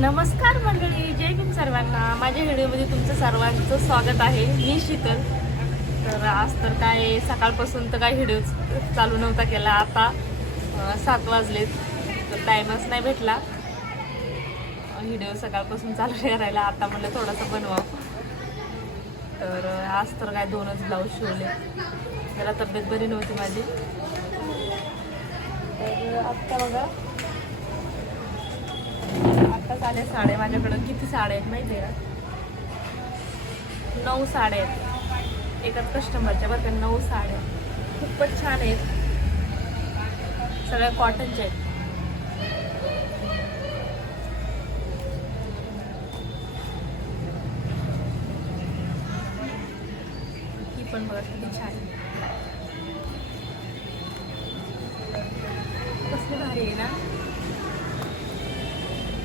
नमस्कार मंडळी जय भीम सर्वांना. माझ्या व्हिडिओमध्ये तुमचं सर्वांचं स्वागत आहे. मी शीतल. तर आज तर काय सकाळपासून तर काय व्हिडिओ चालू नव्हता केला. आता सात वाजलेत. तर टाईमच नाही भेटला. व्हिडिओ सकाळपासून चालू करायला आता म्हणलं थोडासा बनवावं. तर आज तर काय दोनच ब्लाऊज शिवले. जरा तब्येत बरी नव्हती माझी. तर आत्ता बघा. आता आल्या साड्या माझ्याकडं. किती साड्या आहेत माहिती आहे नऊ साड्या आहेत. एकाच कस्टमरच्या बरं का नऊ साड्या खूपच छान आहेत. सगळ्या कॉटनच्या आहेत. ही पण बघा किती छान आहे. कसली भारी आहे ना?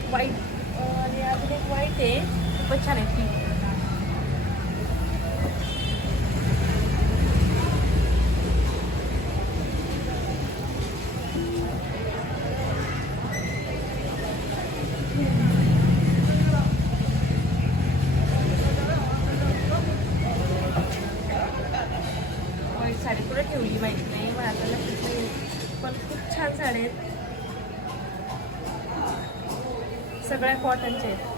व्हाईट आणि अजून एक व्हाईट आहे. खूपच छान आहे. ती साडी कुठे ठेवली माहिती नाही मला आता लक्षात पण खूप छान साड्या आहेत. सगळ्या कॉटनच्या आहेत.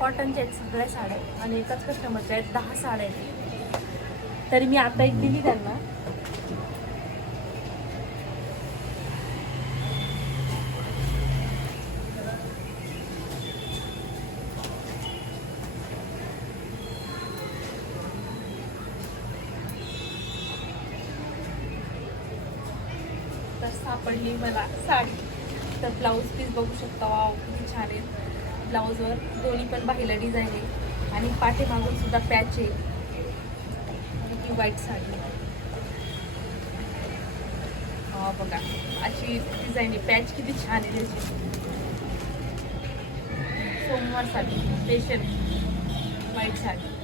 कॉटनच्या आहेत सगळ्या साड्या आणि एकाच कस्टमरच्या आहेत दहा साड्या आहेत. तरी मी आता एक दिली त्यांना. तर सापडली मला साडी. तर ब्लाऊज पीस बघू शकता. वाव किती छान आहे ब्लाऊजवर दोन्ही पण बाहीला डिझाईन आहे. आणि पाठीमागून सुद्धा पॅच आहे. आणि ती व्हाईट साडी. हा बघा. अशी डिझाईन आहे. पॅच किती छान आहे त्याची. सोमवार साडी. Special white sari.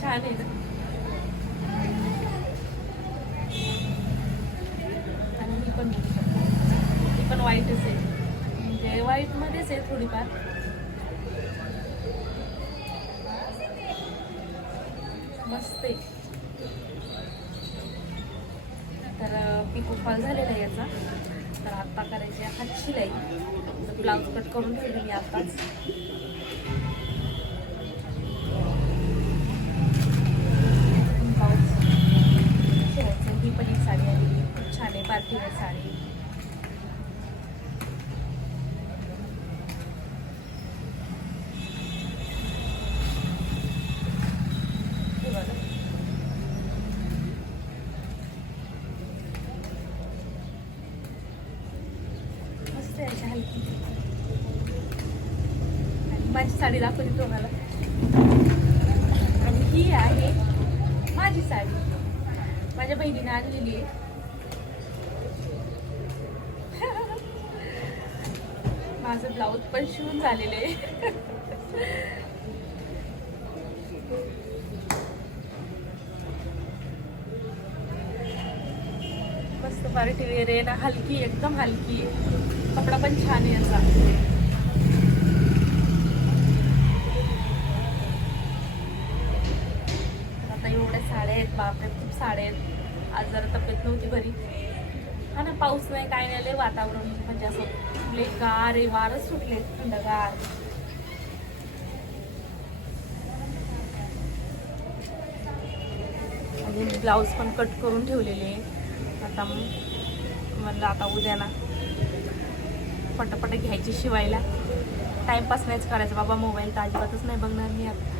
छान आहे ना आणि ही पण बघू शकता ही पण व्हाईटच आहे म्हणजे व्हाईटमध्येच आहे थोडीफार मस्त आहे. तर पिको फॉल झालेला आहे याचा. तर आत्ता करायची आहे हात शिलाई ब्लाऊज कट करून ठेवली आत्ताच ब्लाऊज शिवायचं ही पण एक साडी आहे खूप छान आहे पार्टीवेअर साडी हे बघा. मस्त आहे अशी हलकी आणि माझी साडी दाखवली तुम्हाला. आणि ही आहे माझी साडी. माझ्या बहिणीने आणलेली आहे. माझं ब्लाऊज पण शिवून झालेलं आहे. मस्त पार्टी वेअर आहे ना हलकी एकदम हलकी. कपडा पण छान आहे असा तर आता एवढ्या साड्या आहेत बापरे खूप साड्या आहेत आज जरा तब्येत नव्हती बरी हा ना पाऊस नाही काय नाही लय वातावरण म्हणजे असं लय गार आहे वारच सुटले थंडगार. आणि ब्लाऊज पण कट करून ठेवलेले आता म्हणलं आता उद्या ना पटापट घ्यायची शिवायला. टाइमपास नाहीच करायचा. बाबा मोबाईल तर अजिबातच नाही बघणार मी आता.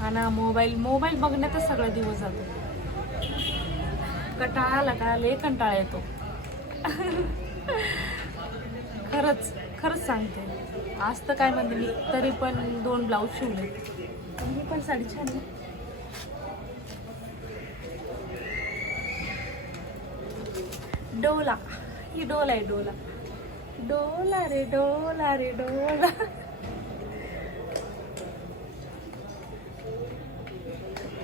हा ना मोबाईल मोबाईल बघण्यातच सगळा दिवस जातो. कंटाळा आला का लय कंटाळा येतो. खरंच खरंच सांगते. आज तर काय म्हणते मी तरी पण दोन ब्लाऊज शिवले. पण ही पण साडी छान आहे डोला. ही डोला आहे डोला. डोला रे डोला रे डोला.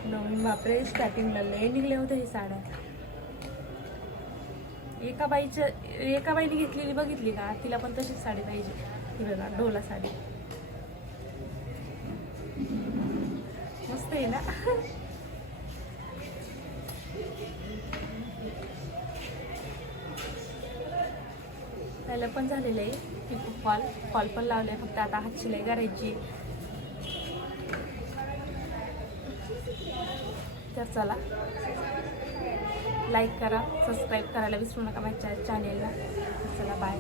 नवीन बापरे स्टार्टिंगला लय निघल्या होत्या ही साड्या. एका बाईचं एका बाईने घेतलेली बघितली का? तिला पण तशीच साडी पाहिजे. ती बघा डोला साडी. मस्त आहे ना? त्याला पण झालेलं आहे. ती फॉल फॉल पण लावले फक्त. आता हात शिलाई करायची. तर चला. लाईक करा सबस्क्राईब करायला विसरू नका माझ्या चॅनेलला. चला बाय.